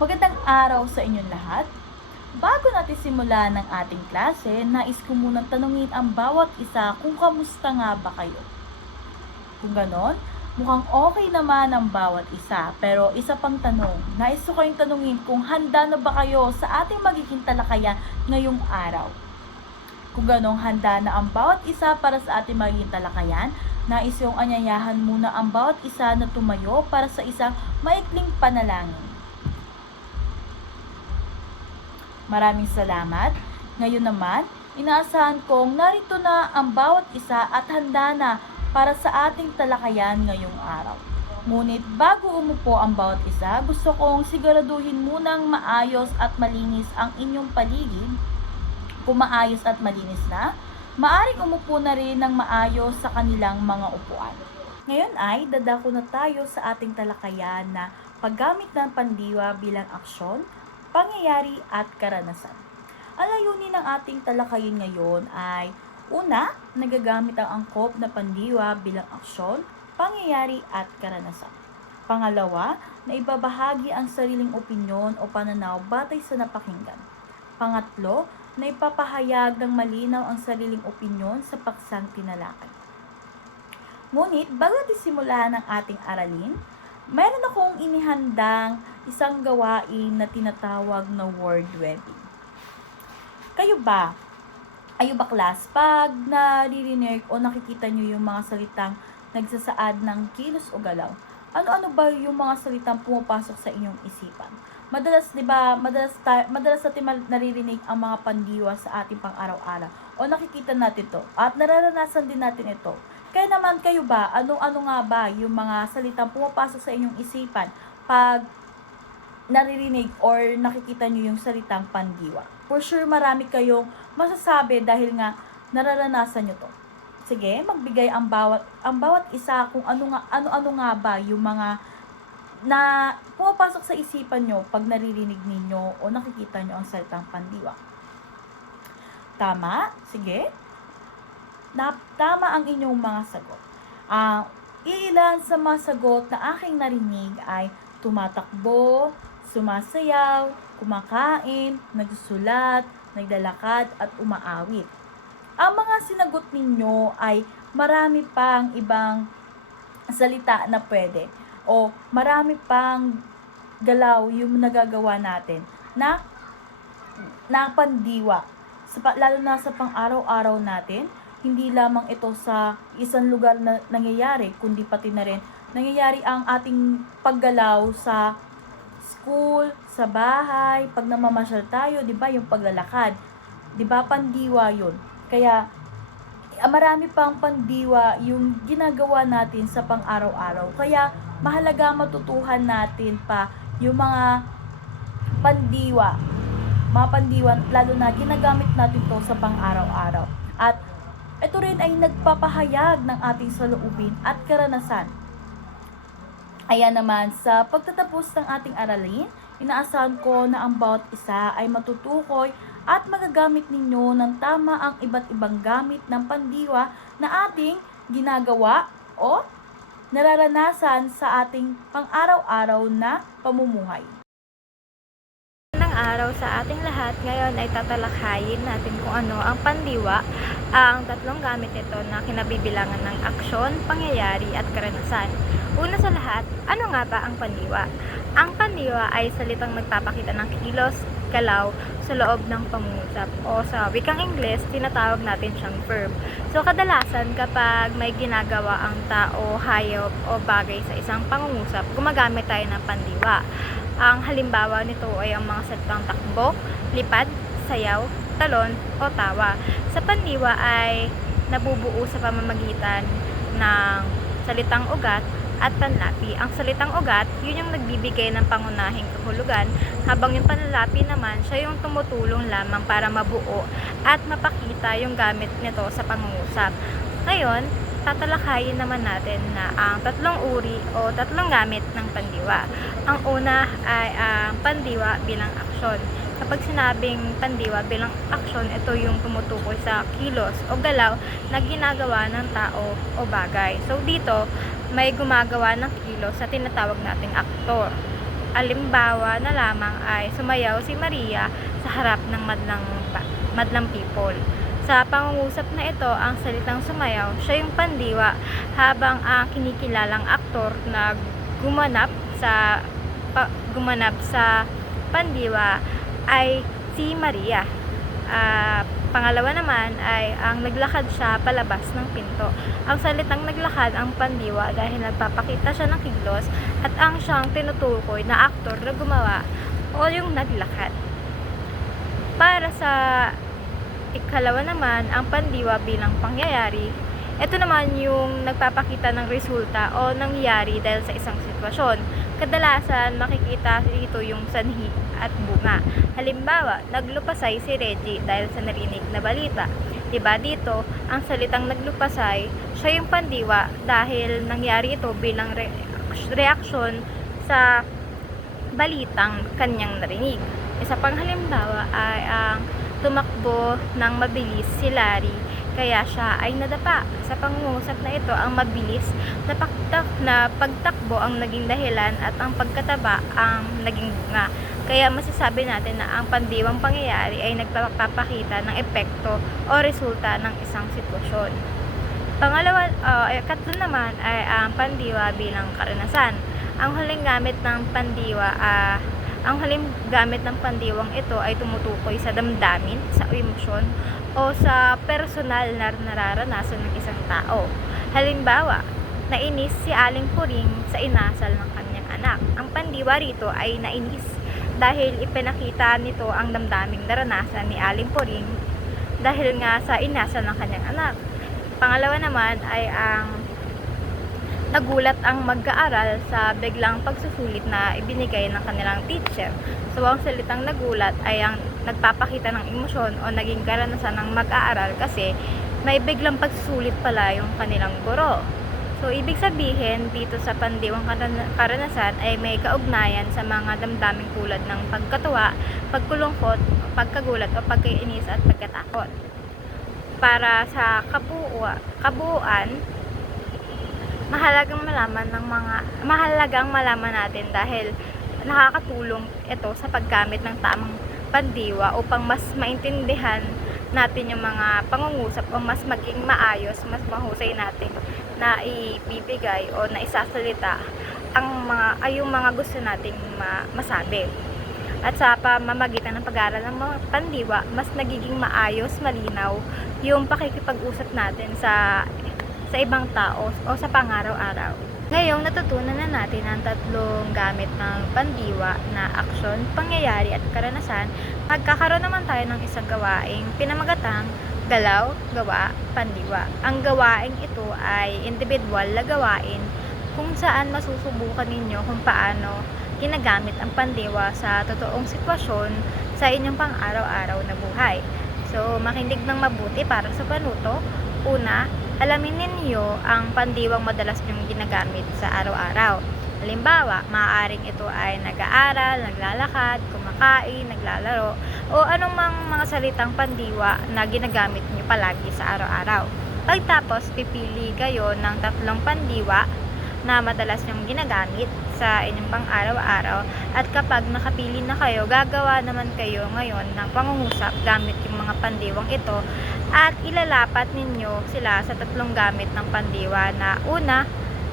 Magandang araw sa inyong lahat. Bago natin simulan ng ating klase, nais ko munang tanungin ang bawat isa kung kamusta nga ba kayo. Kung ganon, mukhang okay naman ang bawat isa. Pero isa pang tanong, nais ko kayong tanungin kung handa na ba kayo sa ating magiging talakayan ngayong araw. Kung ganong handa na ang bawat isa para sa ating magiging talakayan, nais kong anyayahan muna ang bawat isa na tumayo para sa isang maikling panalangin. Maraming salamat. Ngayon naman, inaasahan kong narito na ang bawat isa at handa na para sa ating talakayan ngayong araw. Ngunit bago umupo ang bawat isa, gusto kong siguraduhin munang maayos at malinis ang inyong paligid. Kung maayos at malinis na, maaring umupo na rin ng maayos sa kanilang mga upuan. Ngayon ay dadako na tayo sa ating talakayan na paggamit ng pandiwa bilang aksyon, pangyayari at karanasan. Ang layunin ng ating talakayin ngayon ay una, nagagamit ang angkop na pandiwa bilang aksyon, pangyayari at karanasan. Pangalawa, na ibabahagi ang sariling opinyon o pananaw batay sa napakinggan. Pangatlo, na ipapahayag ng malinaw ang sariling opinyon sa paksang tinalakay. Ngunit, bago natin simulan ang ating aralin, mayroon akong inihandang isang gawain na tinatawag na word webbing. Kayo ba class, pag naririnig o nakikita nyo yung mga salitang nagsasaad ng kilos o galaw, ano-ano ba yung mga salitang pumapasok sa inyong isipan? Madalas, di ba, madalas natin naririnig ang mga pandiwa sa ating pang-araw-araw o nakikita natin to at nararanasan din natin ito. Kaya naman kayo ba, ano-ano nga ba yung mga salitang pumapasok sa inyong isipan pag naririnig or nakikita nyo yung salitang pandiwa? For sure, marami kayong masasabi dahil nga nararanasan nyo to. Sige, magbigay ang bawat isa kung ano nga ba yung mga na pumapasok sa isipan nyo pag naririnig ninyo o nakikita nyo ang salitang pandiwa. Tama? Sige. Tama ang inyong mga sagot. Ilan sa mga sagot na aking narinig ay tumatakbo, sumasayaw, kumakain, nagsusulat, naglalakad at umaawit. Ang mga sinagot ninyo ay marami pang ibang salita na pwede o marami pang galaw yung nagagawa natin na pandiwa. Lalo na sa pang-araw-araw natin, hindi lamang ito sa isang lugar na nangyayari, kundi pati na rin nangyayari ang ating paggalaw sa school, sa bahay, pag namamasyal tayo, di ba, yung paglalakad, di ba, pandiwa yun. Kaya, marami pang pandiwa yung ginagawa natin sa pang-araw-araw. Kaya, mahalaga matutuhan natin pa yung mga pandiwa, lalo na ginagamit natin to sa pang-araw-araw. At, ito rin ay nagpapahayag ng ating saloobin at karanasan. Ayan naman, sa pagtatapos ng ating aralin, inaasahan ko na ang bawat isa ay matutukoy at magagamit ninyo ng tama ang iba't ibang gamit ng pandiwa na ating ginagawa o nararanasan sa ating pang-araw-araw na pamumuhay. Magandang araw sa ating lahat. Ngayon ay tatalakayin natin kung ano ang pandiwa, ang tatlong gamit nito na kinabibilangan ng aksyon, pangyayari at karanasan. Una sa lahat, ano nga ba ang pandiwa? Ang pandiwa ay salitang nagpapakita ng kilos, galaw sa loob ng pangungusap o sa wikang Ingles, tinatawag natin siyang verb. So kadalasan kapag may ginagawa ang tao, hayop o bagay sa isang pangungusap, gumagamit tayo ng pandiwa. Ang halimbawa nito ay ang mga salitang takbo, lipad, sayaw, talon o tawa. Sa pandiwa ay nabubuo sa pamamagitan ng salitang ugat at panlapi. Ang salitang ugat, yun yung nagbibigay ng pangunahing kahulugan, habang yung panlapi naman, siya yung tumutulong lamang para mabuo at mapakita yung gamit nito sa pangungusap. Ngayon, tatalakayin naman natin na ang tatlong uri o tatlong gamit ng pandiwa. Ang una ay ang pandiwa bilang aksyon. Kapag sinabing pandiwa bilang aksyon, ito yung tumutukoy sa kilos o galaw na ginagawa ng tao o bagay. So dito, may gumagawa ng kilos sa tinatawag nating aktor. alimbawa na lamang ay sumayaw si Maria sa harap ng madlang people. Sa pangungusap na ito, ang salitang sumayaw, siya yung pandiwa, habang ang kinikilalang aktor na gumanap sa pandiwa ay si Maria. Pangalawa naman ay ang naglakad siya palabas ng pinto. Ang salitang naglakad ang pandiwa dahil nagpapakita siya ng kilos at ang siyang tinutukoy na aktor na gumawa o yung naglakad. Para sa ikalawa naman, ang pandiwa bilang pangyayari, ito naman yung nagpapakita ng resulta o nangyari dahil sa isang sitwasyon. Kadalasan makikita dito yung sanhi at bunga. Halimbawa, naglupasay si Reggie dahil sa narinig na balita. Diba dito, ang salitang naglupasay, siya yung pandiwa dahil nangyari ito bilang reaksyon sa balitang kanyang narinig. Isa pang halimbawa ay ang tumakbo ng mabilis si Larry kaya siya ay nadapa. Sa pangungusap na ito, ang mabilis na pagtakbo ang naging dahilan at ang pagkataba ang naging bunga. Kaya masasabi natin na ang pandiwang pangyayari ay nagpapakita ng epekto o resulta ng isang sitwasyon. Katlo naman ay ang pandiwa bilang karanasan. Ang huling gamit ng pandiwang ito ay tumutukoy sa damdamin, sa emosyon, o sa personal na nararanasan ng isang tao. Halimbawa, nainis si Aling Puring sa inasal ng kanyang anak. Ang pandiwa rito ay nainis dahil ipinakita nito ang damdaming naranasan ni Aling Puring dahil nga sa inasal ng kanyang anak. Pangalawa naman ay ang nagulat ang mag-aaral sa biglang pagsusulit na ibinigay ng kanilang teacher. So, ang salitang nagulat ay ang nagpapakita ng emosyon o naging karanasan ng mag-aaral kasi may biglang pagsusulit pala yung kanilang guro. So, ibig sabihin dito sa pandiwang karanasan ay may kaugnayan sa mga damdaming tulad ng pagkatuwa, pagkulungkot, pagkagulat o pagkainis at pagkatakot. Para sa kabuuan, mahalagang malaman natin dahil nakakatulong ito sa paggamit ng tamang pandiwa upang mas maintindihan natin yung mga pangungusap o mas maging maayos, mas mahusay natin na ibibigay o na isasalita yung mga gusto nating masabi. At sa pamamagitan ng pag-aaral ng mga pandiwa, mas nagiging maayos, malinaw yung pakikipag-usap natin sa ibang tao o sa pang-araw-araw. Ngayong natutunan na natin ang tatlong gamit ng pandiwa na aksyon, pangyayari at karanasan, magkakaroon naman tayo ng isang gawaing pinamagatang galaw, gawa, pandiwa. Ang gawaing ito ay individual na gawain kung saan masusubukan ninyo kung paano ginagamit ang pandiwa sa totoong sitwasyon sa inyong pang-araw-araw na buhay. So, makinig ng mabuti para sa panuto. Una, alamin ninyo ang pandiwang madalas nyong ginagamit sa araw-araw. Halimbawa, maaaring ito ay nag-aaral, naglalakad, kumakain, naglalaro, o anumang mga salitang pandiwa na ginagamit nyo palagi sa araw-araw. Pagtapos, pipili kayo ng tatlong pandiwa na madalas nyong ginagamit sa inyong pang-araw-araw at kapag nakapili na kayo, gagawa naman kayo ngayon ng pangungusap gamit yung mga pandiwang ito at ilalapat ninyo sila sa tatlong gamit ng pandiwa na una,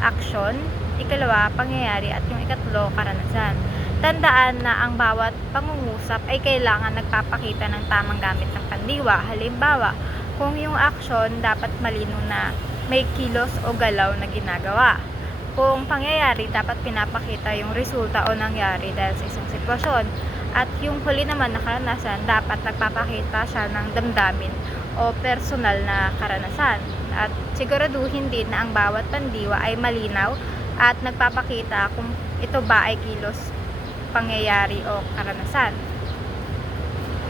aksyon, ikalawa, pangyayari at yung ikatlo, karanasan. Tandaan na ang bawat pangungusap ay kailangan nagpapakita ng tamang gamit ng pandiwa. Halimbawa, kung yung aksyon dapat malino na may kilos o galaw na ginagawa. Kung pangyayari, dapat pinapakita yung resulta o nangyari dahil sa isang sitwasyon. At yung huli naman na karanasan, dapat nagpapakita siya ng damdamin o personal na karanasan. At siguraduhin din na ang bawat pandiwa ay malinaw at nagpapakita kung ito ba ay kilos, pangyayari o karanasan.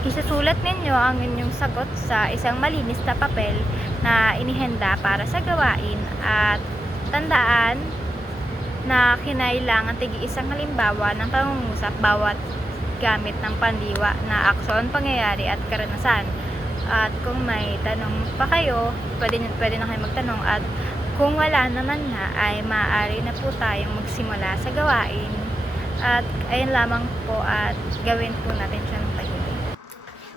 Isusulat ninyo ang inyong sagot sa isang malinis na papel na inihanda para sa gawain at tandaan na kinailangan tig-isang halimbawa ng pangungusap bawat gamit ng pandiwa na aksyon, pangyayari at karanasan. At kung may tanong pa kayo, pwede na kayo magtanong at kung wala naman na ay maaari na po tayong magsimula sa gawain At ayun lamang po at gawin po natin siya ng tahimik.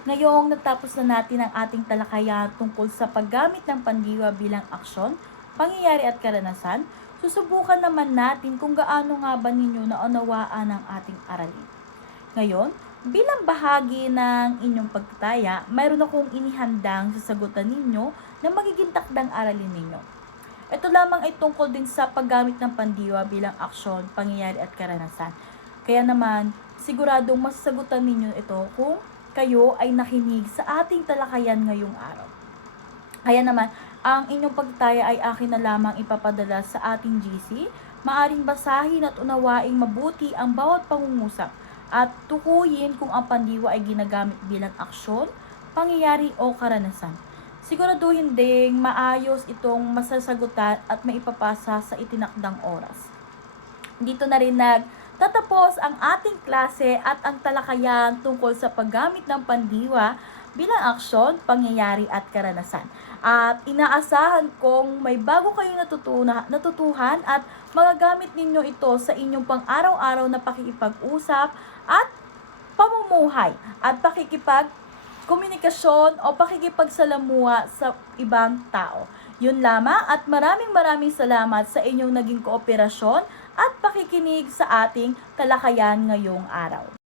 Ngayong natapos na natin ang ating talakayan tungkol sa paggamit ng pandiwa bilang aksyon, pangyayari at karanasan, susubukan naman natin kung gaano nga ba ninyo naunawaan ang ating aralin. Ngayon, bilang bahagi ng inyong pagtataya, mayroon akong inihandang sasagutan ninyo na magiging takdang aralin ninyo. Ito lamang ay tungkol din sa paggamit ng pandiwa bilang aksyon, pangyayari at karanasan. Kaya naman, siguradong masasagutan ninyo ito kung kayo ay nakinig sa ating talakayan ngayong araw. Kaya naman, ang inyong pagtaya ay akin na lamang ipapadala sa ating GC. Maaring basahin at unawaing mabuti ang bawat pangungusap at tukuyin kung ang pandiwa ay ginagamit bilang aksyon, pangyayari o karanasan. Siguraduhin ding maayos itong masasagutan at maipapasa sa itinakdang oras. Dito na rin tatapos ang ating klase at ang talakayan tungkol sa paggamit ng pandiwa bilang aksyon, pangyayari at karanasan. At inaasahan kong may bago kayong natutuhan at magagamit ninyo ito sa inyong pang-araw-araw na pakikipag-usap at pamumuhay at pakikipag-komunikasyon o pakikipagsalamuha sa ibang tao. Yun lamang at maraming salamat sa inyong naging kooperasyon at pakikinig sa ating talakayan ngayong araw.